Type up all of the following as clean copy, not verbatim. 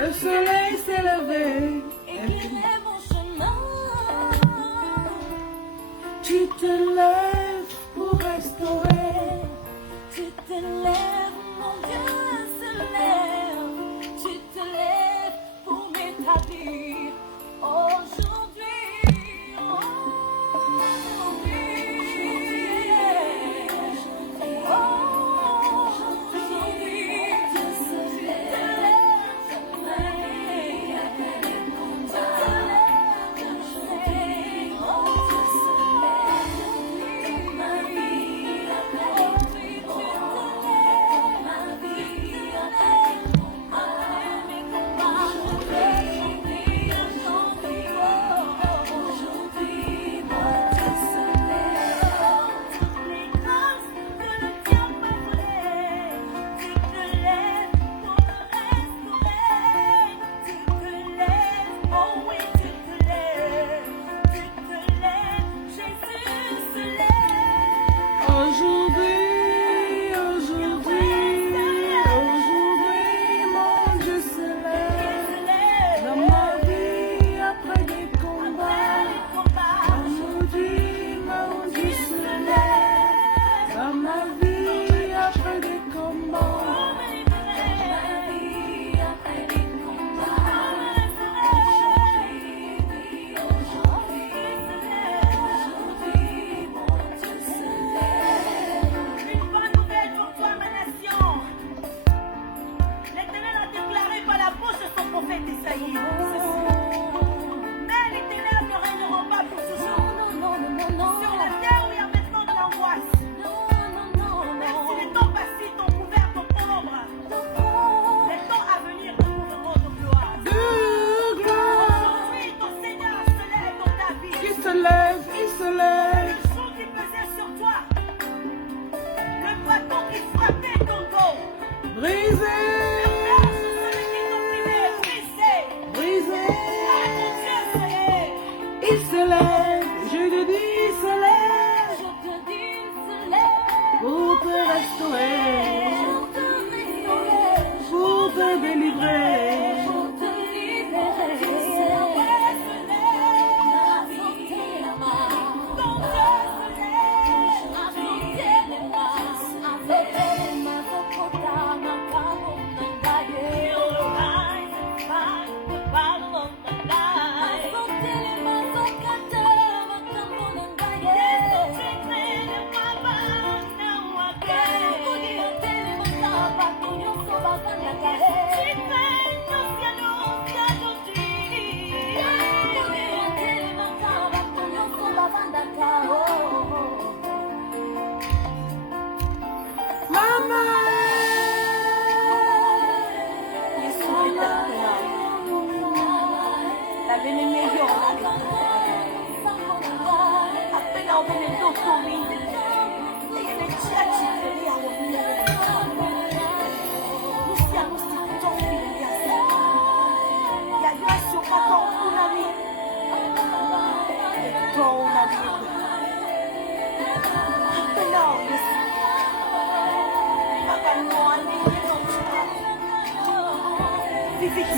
Le soleil s'est levé. Tu te lèves pour restaurer. Tu te lèves, mon Dieu se lève. Tu te lèves pour m'établir. Aujourd'hui,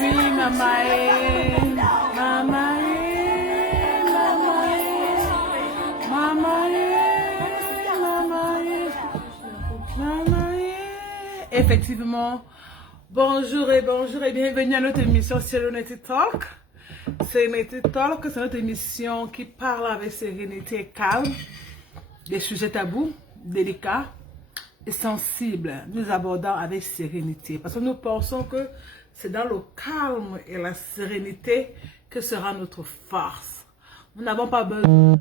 Oui, maman, maman, maman. Effectivement, bonjour et bienvenue à notre émission Serenity Talk. Serenity Talk, c'est notre émission qui parle avec sérénité et calme des sujets tabous, délicats et sensibles. Nous abordons avec sérénité parce que nous pensons que c'est dans le calme et la sérénité que sera notre force. Nous n'avons pas besoin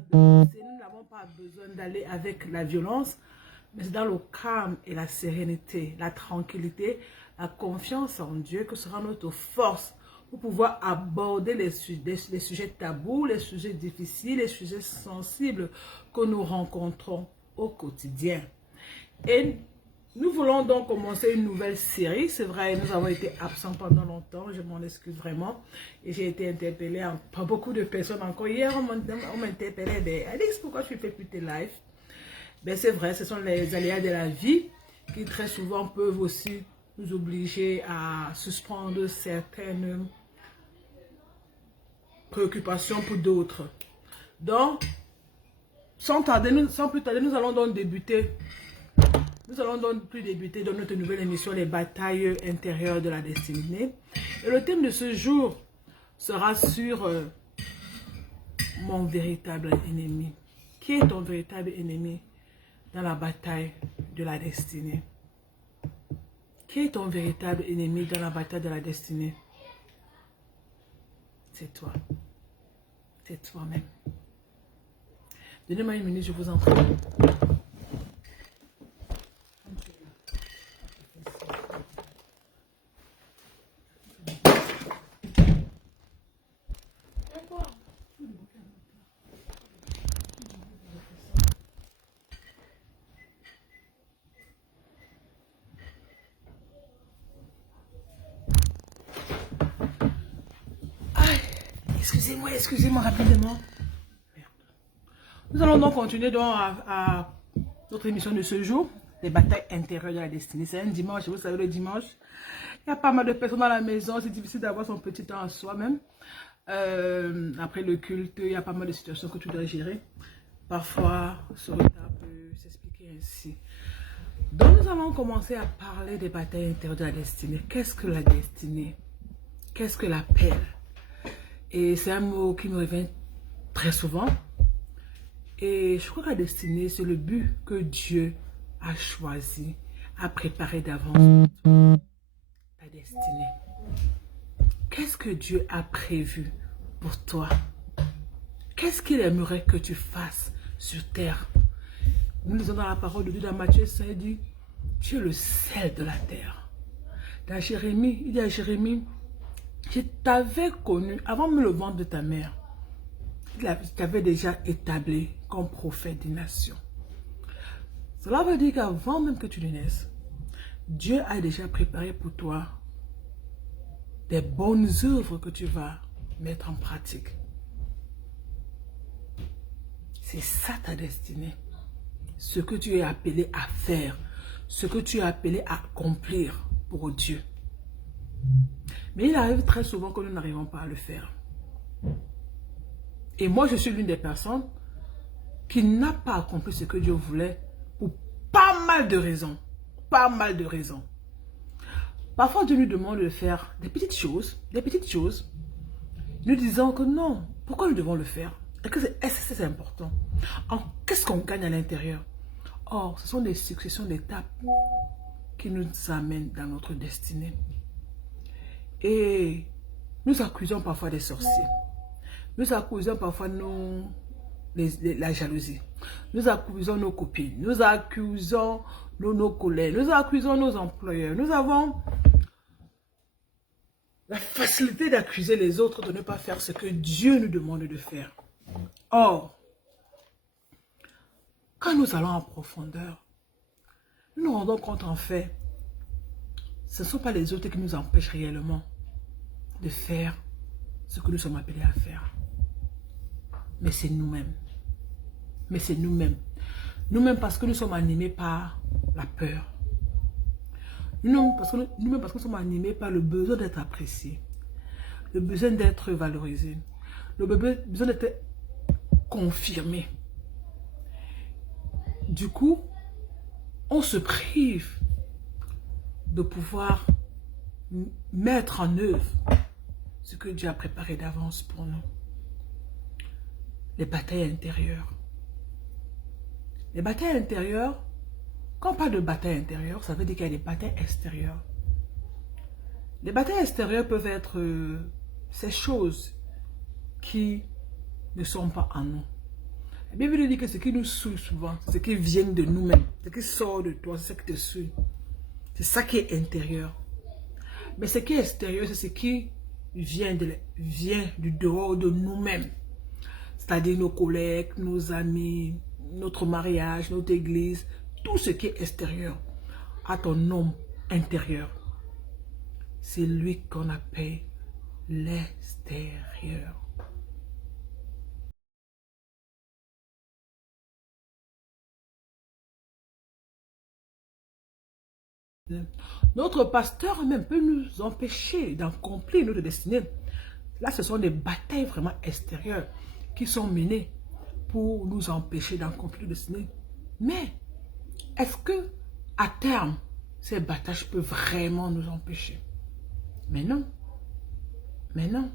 d'aller avec la violence, mais c'est dans le calme et la sérénité, la tranquillité, la confiance en Dieu que sera notre force pour pouvoir aborder les sujets tabous, les sujets difficiles, les sujets sensibles que nous rencontrons au quotidien. Et Nous voulons donc commencer une nouvelle série. C'est vrai, nous avons été absents pendant longtemps. Je m'en excuse vraiment. Et j'ai été interpellée par beaucoup de personnes. Encore hier, on m'interpellait. Ben, Alex, pourquoi tu ne fais plus tes lives? Ben, c'est vrai, ce sont les aléas de la vie qui très souvent peuvent aussi nous obliger à suspendre certaines préoccupations pour d'autres. Donc, sans plus tarder, nous allons donc débuter. Nous allons donc débuter dans notre nouvelle émission, les batailles intérieures de la destinée. Et le thème de ce jour sera sur mon véritable ennemi. Qui est ton véritable ennemi dans la bataille de la destinée? Qui est ton véritable ennemi dans la bataille de la destinée? C'est toi. C'est toi-même. Donnez-moi une minute, je vous en prie. Excusez-moi rapidement. Nous allons donc continuer donc à notre émission de ce jour, les batailles intérieures de la destinée. C'est un dimanche, vous savez, le dimanche, il y a pas mal de personnes dans la maison, c'est difficile d'avoir son petit temps à soi-même. Après le culte, il y a pas mal de situations que tu dois gérer. Parfois, ce retard peut s'expliquer ainsi. Donc, nous allons commencer à parler des batailles intérieures de la destinée. Qu'est-ce que la destinée? Qu'est-ce que l'appel? Et c'est un mot qui me revient très souvent. Et je crois que la destinée, c'est le but que Dieu a choisi, a préparé d'avance ta destinée. Qu'est-ce que Dieu a prévu pour toi? Qu'est-ce qu'il aimerait que tu fasses sur terre? Nous lisons dans la parole de Dieu, dans Matthieu 5, il dit, tu es le sel de la terre. Dans Jérémie, il dit à Jérémie, je t'avais connu avant même le ventre de ta mère. Je t'avais déjà établi comme prophète des nations. Cela veut dire qu'avant même que tu ne naisses, Dieu a déjà préparé pour toi des bonnes œuvres que tu vas mettre en pratique. C'est ça ta destinée. Ce que tu es appelé à faire, ce que tu es appelé à accomplir pour Dieu. Mais il arrive très souvent que nous n'arrivons pas à le faire. Et moi, je suis l'une des personnes qui n'a pas accompli ce que Dieu voulait pour pas mal de raisons. Pas mal de raisons. Parfois, Dieu nous demande de faire des petites choses. Nous disons que non, pourquoi nous devons le faire? Est-ce que c'est important? Qu'est-ce qu'on gagne à l'intérieur? Or, ce sont des successions d'étapes qui nous amènent dans notre destinée. Et nous accusons parfois des sorciers. Nous accusons parfois la jalousie. Nous accusons nos copines. Nous accusons nos collègues. Nous accusons nos employeurs. Nous avons la facilité d'accuser les autres de ne pas faire ce que Dieu nous demande de faire. Or, quand nous allons en profondeur, nous nous rendons compte en fait, ce ne sont pas les autres qui nous empêchent réellement de faire ce que nous sommes appelés à faire. Mais c'est nous-mêmes. Mais c'est nous-mêmes. Nous-mêmes parce que nous sommes animés par la peur. Nous-mêmes parce que nous sommes animés par le besoin d'être appréciés. Le besoin d'être valorisé. Le besoin d'être confirmé. Du coup, on se prive de pouvoir mettre en œuvre ce que Dieu a préparé d'avance pour nous. Les batailles intérieures. Les batailles intérieures, quand on parle de bataille intérieure, ça veut dire qu'il y a des batailles extérieures. Les batailles extérieures peuvent être ces choses qui ne sont pas en nous. La Bible nous dit que ce qui nous souille souvent, c'est ce qui vient de nous-mêmes, ce qui sort de toi, c'est ce qui te souille. C'est ça qui est intérieur. Mais ce qui est extérieur, c'est ce qui vient du dehors de nous-mêmes. C'est-à-dire nos collègues, nos amis, notre mariage, notre église, tout ce qui est extérieur. à ton homme intérieur. C'est lui qu'on appelle l'extérieur. Notre pasteur même peut nous empêcher d'accomplir notre destinée. Là, ce sont des batailles vraiment extérieures qui sont menées pour nous empêcher d'accomplir notre destinée. Mais est-ce que à terme, ces batailles peuvent vraiment nous empêcher? Mais non. Mais non.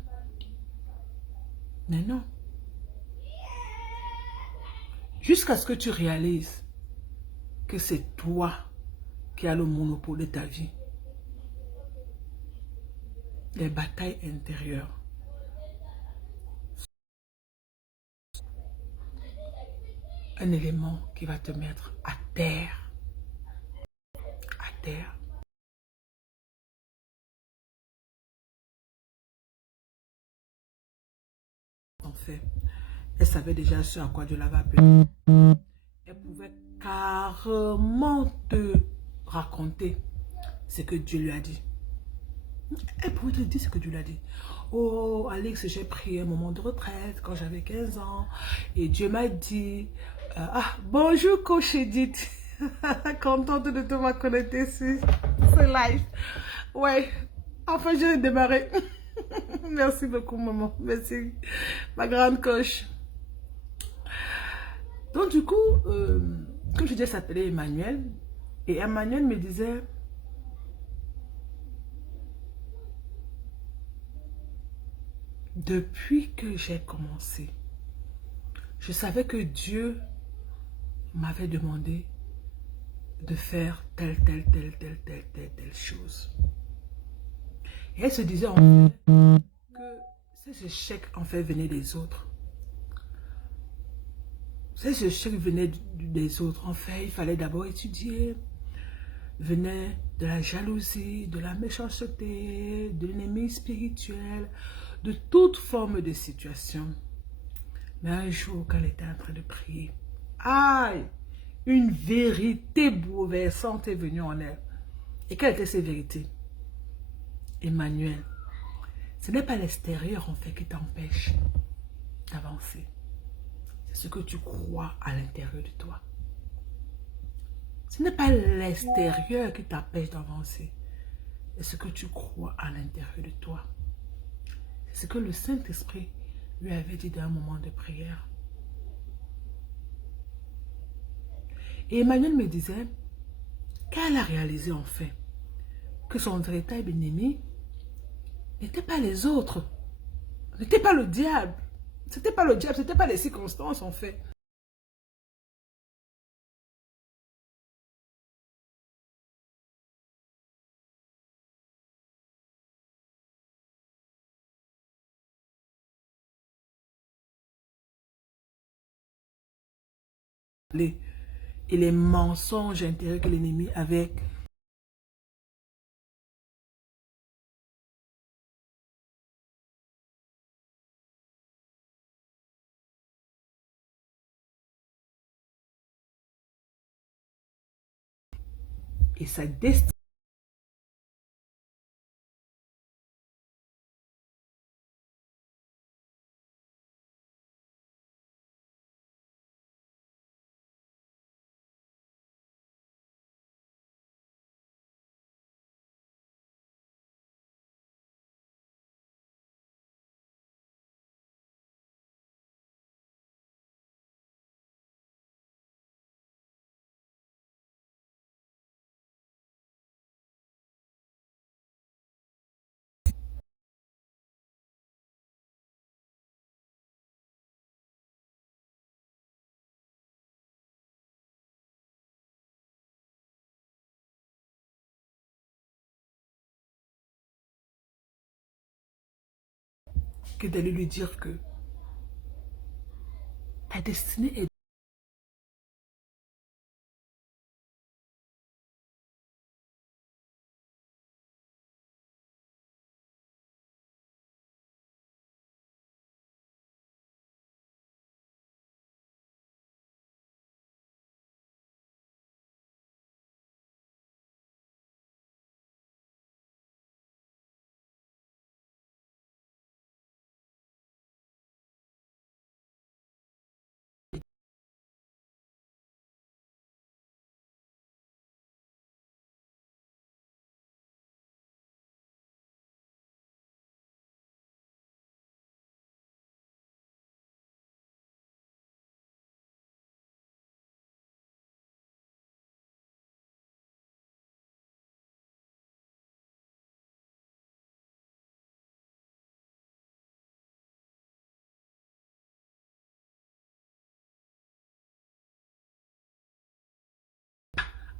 Mais non. Jusqu'à ce que tu réalises que c'est toi qui as le monopole de ta vie. Les batailles intérieures. Un élément qui va te mettre à terre. À terre. En fait, elle savait déjà ce à quoi Dieu l'avait appelé. Elle pouvait carrément te raconter ce que Dieu lui a dit. Elle pouvait te dire ce que Dieu lui a dit. Oh, Alex, j'ai pris un moment de retraite quand j'avais 15 ans. Et Dieu m'a dit, bonjour coach Edith. Contente de te connecter sur ce live. Ouais, enfin j'ai démarré. Merci beaucoup maman. Merci, ma grande coach. Donc du coup, comme je disais, elle s'appelait Emmanuel. Et Emmanuel me disait, depuis que j'ai commencé, je savais que Dieu m'avait demandé de faire telle chose. Et elle se disait en fait que ces échecs en fait venaient des autres. Ces échecs venaient des autres. En fait, il fallait d'abord étudier. Venait de la jalousie, de la méchanceté, de l'ennemi spirituel, de toute forme de situation. Mais un jour, quand elle était en train de prier, aïe, une vérité bouleversante est venue en elle. Et quelle était cette vérité? Emmanuel, ce n'est pas l'extérieur en fait qui t'empêche d'avancer. C'est ce que tu crois à l'intérieur de toi. Ce n'est pas l'extérieur qui t'empêche d'avancer. C'est ce que tu crois à l'intérieur de toi. C'est ce que le Saint-Esprit lui avait dit dans un moment de prière. Et Emmanuel me disait qu'elle a réalisé en fait que son véritable ennemi n'était pas les autres, n'était pas le diable. C'était pas le diable, c'était pas les circonstances en fait. Et les mensonges intérieurs que l'ennemi avait. Et sa destinée. Que d'aller lui dire que ta destinée est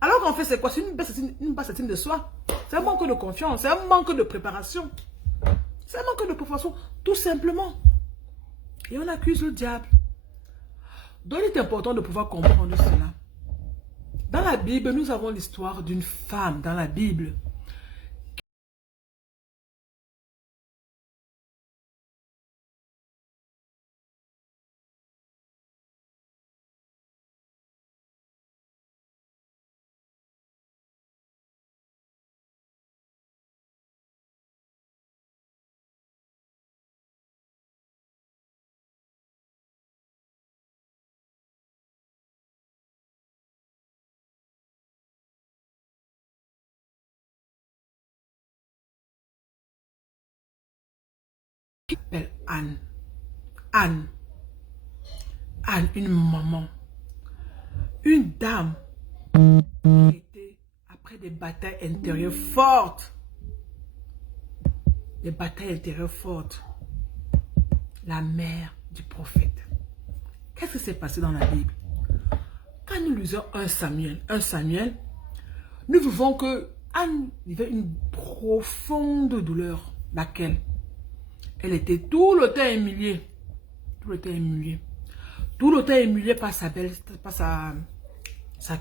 Alors qu'en fait, c'est quoi? C'est une basse estime de soi. C'est un manque de confiance, c'est un manque de préparation. C'est un manque de préparation, tout simplement. Et on accuse le diable. Donc il est important de pouvoir comprendre cela. Dans la Bible, nous avons l'histoire d'une femme dans la Bible. Qui s'appelle Anne. Anne. Anne, une maman. Une dame qui était après des batailles intérieures fortes. Des batailles intérieures fortes. La mère du prophète. Qu'est-ce qui s'est passé dans la Bible? Quand nous lisons 1 Samuel, nous vivons que Anne vivait une profonde douleur. Laquelle? Elle était tout le temps humiliée. Tout le temps humiliée. Tout le temps humiliée par sa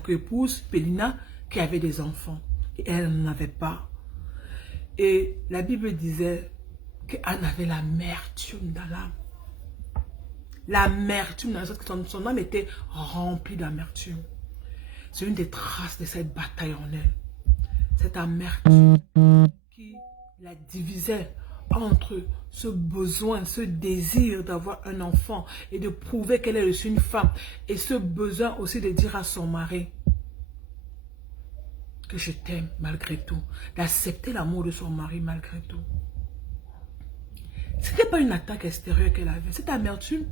épouse, Pélina, qui avait des enfants. Et elle n'en avait pas. Et la Bible disait qu'Anne avait l'amertume dans l'âme. L'amertume dans l'âme. Son âme était remplie d'amertume. C'est une des traces de cette bataille en elle. Cette amertume qui la divisait entre ce besoin, ce désir d'avoir un enfant et de prouver qu'elle est aussi une femme. Et ce besoin aussi de dire à son mari que je t'aime malgré tout. D'accepter l'amour de son mari malgré tout. Ce n'était pas une attaque extérieure qu'elle avait. Cette amertume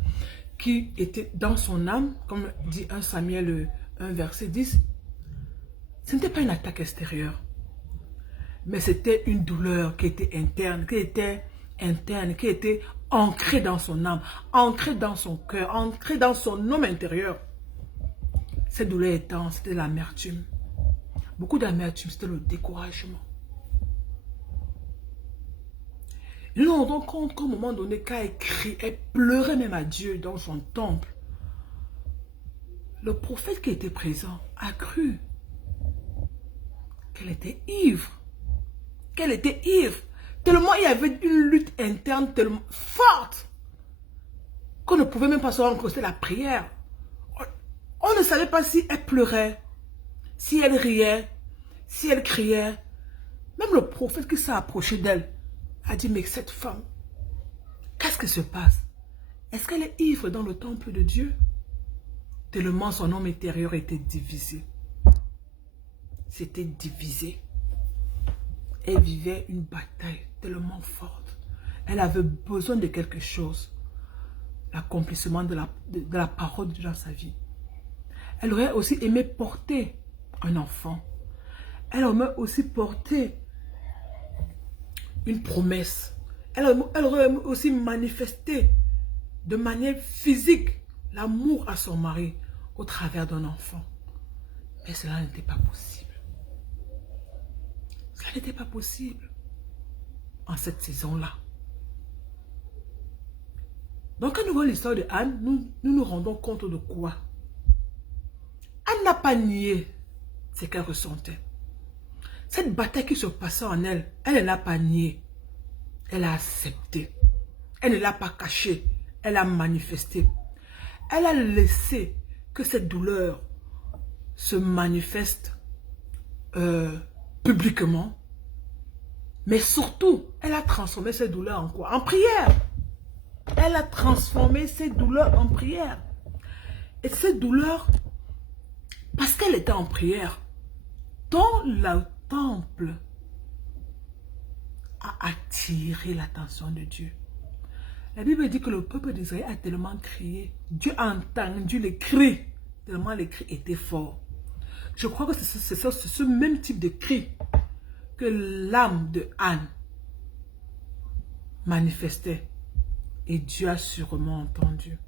qui était dans son âme, comme dit 1 Samuel 1 verset 10, ce n'était pas une attaque extérieure. Mais c'était une douleur qui était interne, qui était ancrée dans son âme, ancrée dans son cœur, ancrée dans son homme intérieur. Cette douleur étant, c'était l'amertume. Beaucoup d'amertume, c'était le découragement. Nous nous rendons compte qu'au moment donné, quand elle criait, elle pleurait même à Dieu dans son temple. Le prophète qui était présent a cru qu'elle était ivre. Qu'elle était ivre. Tellement il y avait une lutte interne tellement forte qu'on ne pouvait même pas se rendre compte de la prière. On ne savait pas si elle pleurait, si elle riait, si elle criait. Même le prophète qui s'est approché d'elle a dit, mais cette femme, qu'est-ce qui se passe? Est-ce qu'elle est ivre dans le temple de Dieu? Tellement son homme intérieur était divisé. C'était divisé. Elle vivait une bataille tellement forte. Elle avait besoin de quelque chose. L'accomplissement de la parole de Dieu dans sa vie. Elle aurait aussi aimé porter un enfant. Elle aurait aussi porté une promesse. Elle aurait aussi manifesté de manière physique l'amour à son mari au travers d'un enfant. Mais cela n'était pas possible. Cela n'était pas possible en cette saison-là. Donc quand nous voyons l'histoire de Anne, nous nous rendons compte de quoi? Anne n'a pas nié ce qu'elle ressentait. Cette bataille qui se passait en elle, elle ne l'a pas nié. Elle a accepté. Elle ne l'a pas caché. Elle a manifesté. Elle a laissé que cette douleur se manifeste publiquement. Mais surtout, elle a transformé cette douleur en quoi? En prière. Elle a transformé cette douleur en prière. Et cette douleur, parce qu'elle était en prière, dans le temple, a attiré l'attention de Dieu. La Bible dit que le peuple d'Israël a tellement crié. Dieu a entendu les cris, tellement les cris étaient forts. Je crois que c'est ce même type de cri que l'âme de Anne manifestait. Et Dieu a sûrement entendu.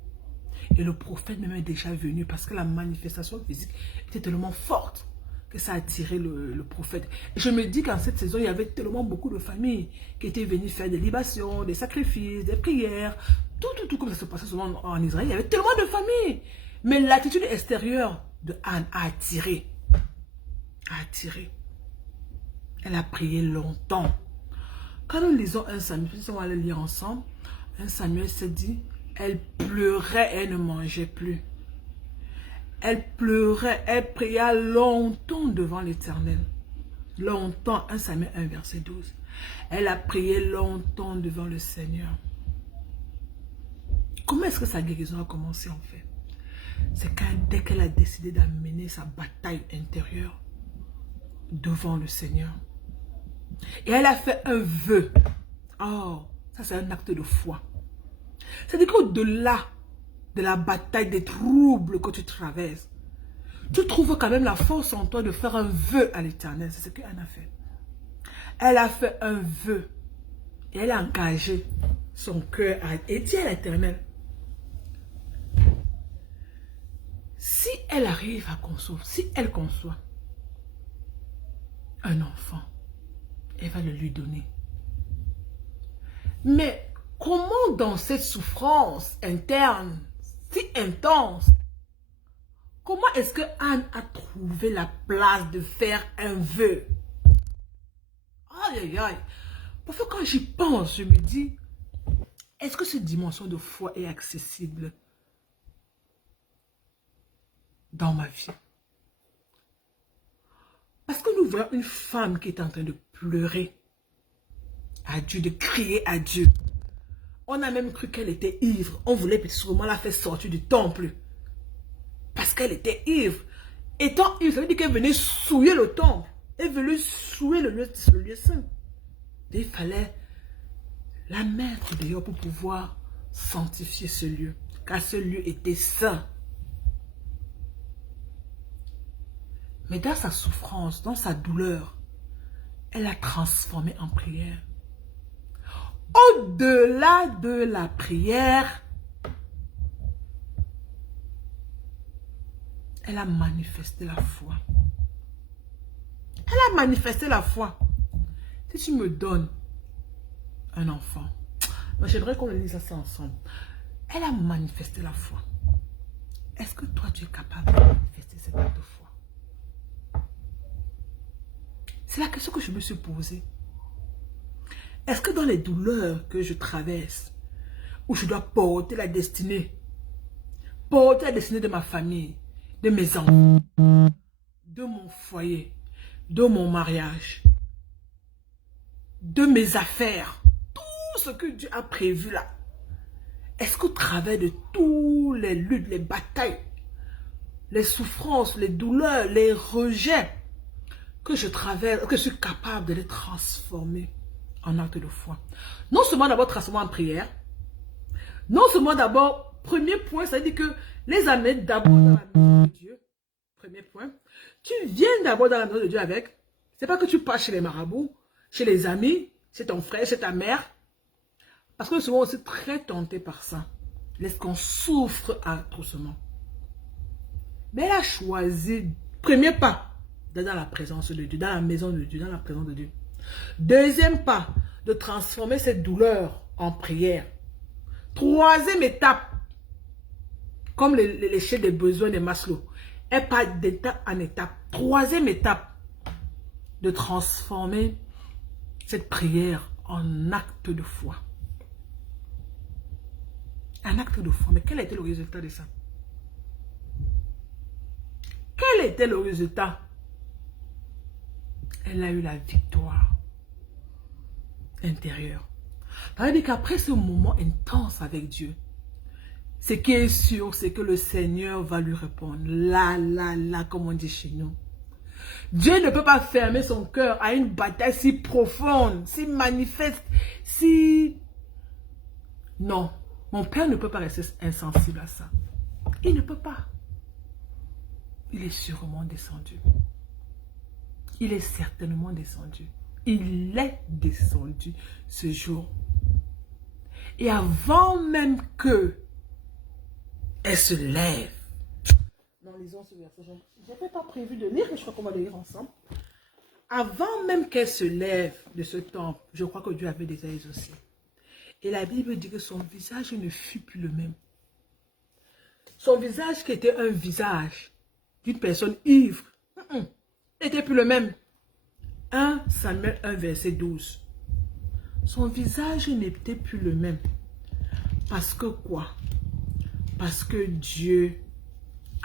Et le prophète même est déjà venu parce que la manifestation physique était tellement forte que ça a attiré le prophète. Et je me dis qu'en cette saison, il y avait tellement beaucoup de familles qui étaient venues faire des libations, des sacrifices, des prières, tout comme ça se passait souvent en Israël. Il y avait tellement de familles. Mais l'attitude extérieure de Anne a attiré. Elle a prié longtemps. Quand nous lisons 1 Samuel, on va le lire ensemble. 1 Samuel se dit, elle pleurait, elle ne mangeait plus. Elle pleurait, elle pria longtemps devant l'Éternel. Longtemps, 1 Samuel 1, verset 12. Elle a prié longtemps devant le Seigneur. Comment est-ce que sa guérison a commencé en fait? C'est dès qu'elle a décidé d'amener sa bataille intérieure devant le Seigneur. Et elle a fait un vœu. Oh, ça c'est un acte de foi. C'est-à-dire qu'au-delà de la bataille, des troubles que tu traverses, tu trouves quand même la force en toi de faire un vœu à l'Éternel. C'est ce qu'Anne a fait. Elle a fait un vœu. Et elle a engagé son cœur et dit à l'Éternel, si elle arrive à concevoir, si elle conçoit un enfant, elle va le lui donner. Mais comment dans cette souffrance interne, si intense, comment est-ce que Anne a trouvé la place de faire un vœu? Aïe, aïe, aïe. Parfois quand j'y pense, je me dis, est-ce que cette dimension de foi est accessible dans ma vie? Parce que nous voyons une femme qui est en train de pleurer à Dieu, de crier à Dieu. On a même cru qu'elle était ivre. On voulait sûrement la faire sortir du temple. Parce qu'elle était ivre. Étant ivre, ça veut dire qu'elle venait souiller le temple. Elle venait souiller le lieu saint. Et il fallait la mettre dehors pour pouvoir sanctifier ce lieu. Car ce lieu était saint. Mais dans sa souffrance, dans sa douleur, elle a transformé en prière. Au-delà de la prière, elle a manifesté la foi. Elle a manifesté la foi. Si tu me donnes un enfant, j'aimerais qu'on le lise ça ensemble. Elle a manifesté la foi. Est-ce que toi, tu es capable de manifester cette acte de foi? C'est la question que je me suis posée. Est-ce que dans les douleurs que je traverse, où je dois porter la destinée de ma famille, de mes enfants, de mon foyer, de mon mariage, de mes affaires, tout ce que Dieu a prévu là, est-ce qu'au travers de tous les luttes, les batailles, les souffrances, les douleurs, les rejets que je traverse, que je suis capable de les transformer en acte de foi? Non seulement d'abord transformer en prière, non seulement d'abord, premier point, ça veut dire que les amener d'abord dans la maison de Dieu. Premier point. Tu viens d'abord dans la maison de Dieu avec. C'est pas que tu passes chez les marabouts, chez les amis, chez ton frère, chez ta mère. Parce que souvent on est très tenté par ça. Lorsqu'on souffre atrocement. Mais elle a choisi, premier pas, d'être dans la présence de Dieu, dans la maison de Dieu, dans la présence de Dieu. Deuxième pas, de transformer cette douleur en prière. Troisième étape, comme l'échelle des besoins de Maslow, elle part d'étape en étape. Troisième étape, de transformer cette prière en acte de foi. Un acte de foi. Mais quel était le résultat de ça? Quel était le résultat? Elle a eu la victoire intérieure. Ça veut dire qu'après ce moment intense avec Dieu, ce qui est sûr, c'est que le Seigneur va lui répondre. Là, comme on dit chez nous. Dieu ne peut pas fermer son cœur à une bataille si profonde, si manifeste, si... Non, mon Père ne peut pas rester insensible à ça. Il ne peut pas. Il est sûrement descendu. Il est certainement descendu. Il est descendu ce jour. Et avant même que elle se lève, Non, lisons ce verset. Je n'avais pas prévu de lire, mais je crois qu'on va le lire ensemble. Avant même qu'elle se lève de ce temple, je crois que Dieu avait déjà exaucé. Et la Bible dit que son visage ne fut plus le même. Son visage qui était un visage d'une personne ivre, n'était plus le même. 1 Samuel 1 verset 12. Son visage n'était plus le même. Parce que quoi? Parce que Dieu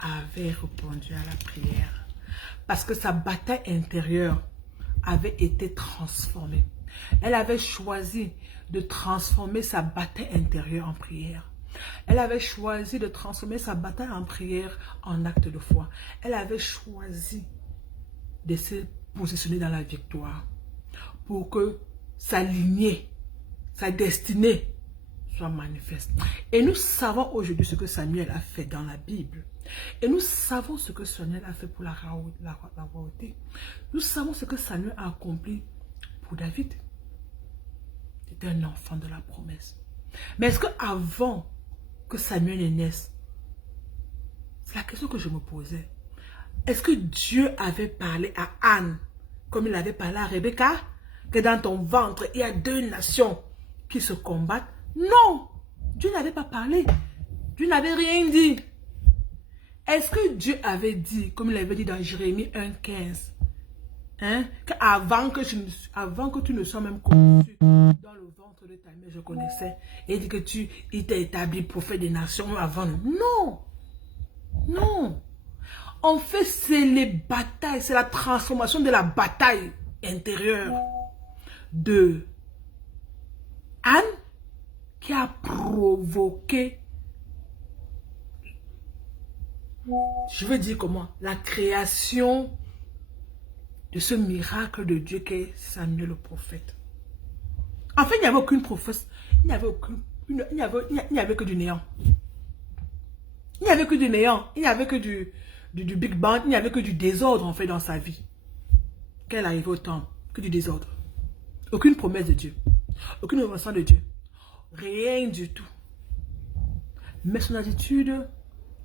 avait répondu à la prière. Parce que sa bataille intérieure avait été transformée. Elle avait choisi de transformer sa bataille intérieure en prière. Elle avait choisi de transformer sa bataille en prière en acte de foi. Elle avait choisi de se positionner dans la victoire pour que sa lignée, sa destinée soit manifeste. Et nous savons aujourd'hui ce que Samuel a fait dans la Bible. Et nous savons ce que Samuel a fait pour la royauté. Nous savons ce que Samuel a accompli pour David. C'était un enfant de la promesse. Mais est-ce qu'avant que Samuel ne naisse, c'est la question que je me posais. Est-ce que Dieu avait parlé à Anne, comme il avait parlé à Rebecca, que dans ton ventre, il y a 2 nations qui se combattent? Non! Dieu n'avait pas parlé. Dieu n'avait rien dit. Est-ce que Dieu avait dit, comme il avait dit dans Jérémie 1,15, qu'avant que tu ne sois même conçu dans le ventre de ta mère, je connaissais, et il dit que il t'a établi prophète des nations avant? Non! Non! En fait, c'est les batailles, c'est la transformation de la bataille intérieure de Anne qui a provoqué, je veux dire comment, la création de ce miracle de Dieu qu'est Samuel le prophète. En fait, il n'y avait aucune prophète, il n'y avait que du néant. Il n'y avait que du néant, il n'y avait que du Big Bang, il n'y avait que du désordre en fait dans sa vie. Qu'elle arrive au temple, que du désordre. Aucune promesse de Dieu, aucune révélation de Dieu, rien du tout. Mais son attitude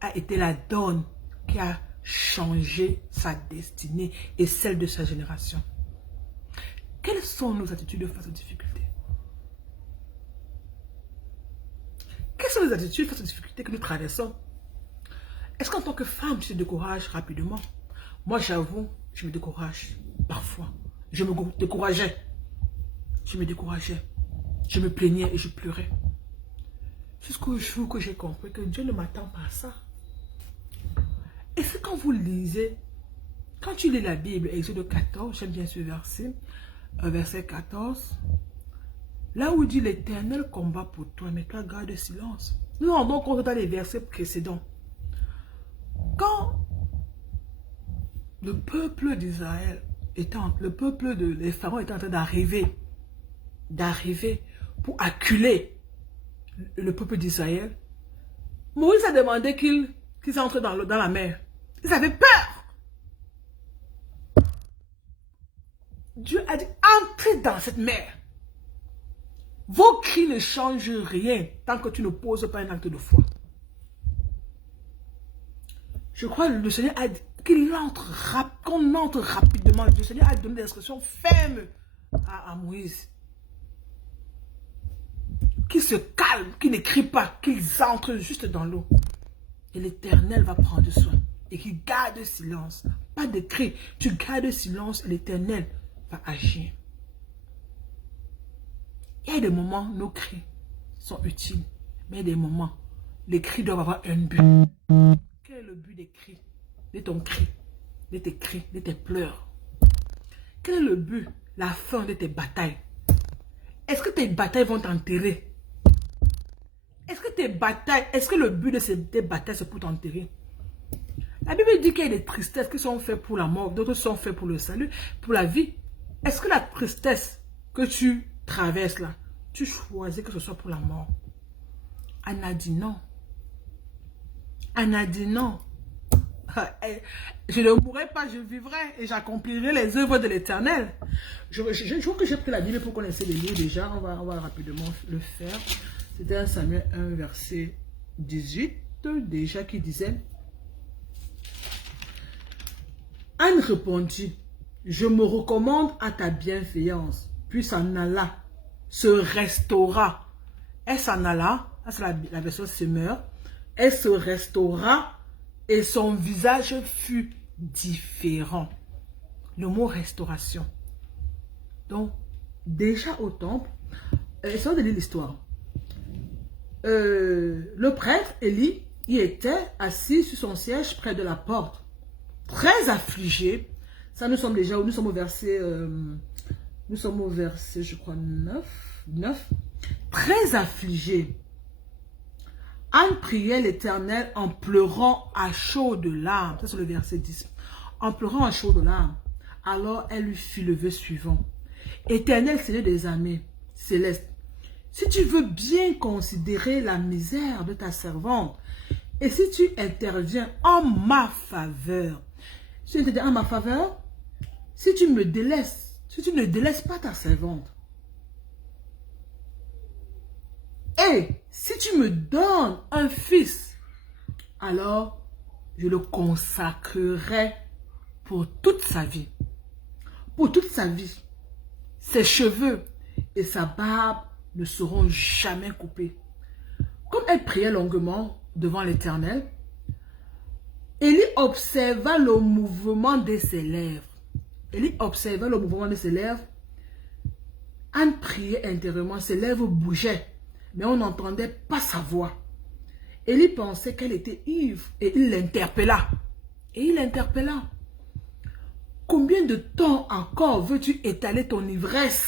a été la donne qui a changé sa destinée et celle de sa génération. Quelles sont nos attitudes face aux difficultés? Quelles sont les attitudes face aux difficultés que nous traversons? Est-ce qu'en tant que femme, tu te décourages rapidement? Moi, j'avoue, je me décourage parfois. Je me décourageais. Je me décourageais. Je me plaignais et je pleurais. Jusqu'au jour que j'ai compris que Dieu ne m'attend pas à ça. Et c'est quand vous lisez, quand tu lis la Bible, Exode 14, j'aime bien ce verset, verset 14, là où il dit l'Éternel combat pour toi, mais toi garde silence. Nous nous rendons compte dans les versets précédents. Quand le peuple d'Israël, les pharaons étaient en train d'arriver pour acculer le peuple d'Israël, Moïse a demandé qu'ils entrent dans la mer. Ils avaient peur. Dieu a dit, entrez dans cette mer. Vos cris ne changent rien tant que tu ne poses pas un acte de foi. Je crois que le Seigneur a dit qu'on entre rapidement. Le Seigneur a donné des instructions fermes à Moïse. Qu'ils se calment, qu'ils ne crient pas, qu'ils entrent juste dans l'eau. Et l'Éternel va prendre soin. Et qu'ils gardent silence. Pas de cris. Tu gardes silence et l'Éternel va agir. Il y a des moments, nos cris sont utiles. Mais il y a des moments, les cris doivent avoir un but. Quel est le but des cris? De ton cri, de tes cris, de tes pleurs. Quel est le but, la fin de tes batailles? Est-ce que tes batailles vont t'enterrer? Est-ce que le but de tes batailles c'est pour t'enterrer? La Bible dit qu'il y a des tristesses qui sont faites pour la mort, d'autres sont faites pour le salut, pour la vie. Est-ce que la tristesse que tu traverses là, tu choisis que ce soit pour la mort? Anna dit non. Anna dit non. Je ne mourrai pas, je vivrai et j'accomplirai les œuvres de l'Éternel. Je vois que j'ai pris la Bible pour qu'on essaie de lire déjà. On va rapidement le faire. C'était un Samuel 1, verset 18, déjà qui disait Anne répondit, je me recommande à ta bienveillance. Puis s'en alla, se restaura. Elle s'en alla, c'est la version Semeur. Elle se restaura et son visage fut différent. Le mot restauration. Donc, déjà au temple, essayons de lire l'histoire. Le prêtre, Élie, y était assis sur son siège près de la porte, très affligé. Ça, nous sommes déjà, nous sommes au verset, je crois, 9. Très affligé. Anne priait l'Éternel en pleurant à chaudes larmes. Ça, c'est le verset 10. En pleurant à chaudes larmes. Alors, elle lui fit le vœu suivant. Éternel, Seigneur des armées célestes, si tu veux bien considérer la misère de ta servante, et si tu interviens en ma faveur, si tu interviens en ma faveur, si tu me délaisses, si tu ne délaisses pas ta servante, et si tu me donnes un fils, alors je le consacrerai pour toute sa vie. Pour toute sa vie. Ses cheveux et sa barbe ne seront jamais coupés. Comme elle priait longuement devant l'Éternel, Élie observa le mouvement de ses lèvres. Élie observa le mouvement de ses lèvres. Anne priait intérieurement, ses lèvres bougeaient, mais on n'entendait pas sa voix. Élie pensait qu'elle était ivre et il l'interpella. Combien de temps encore veux-tu étaler ton ivresse?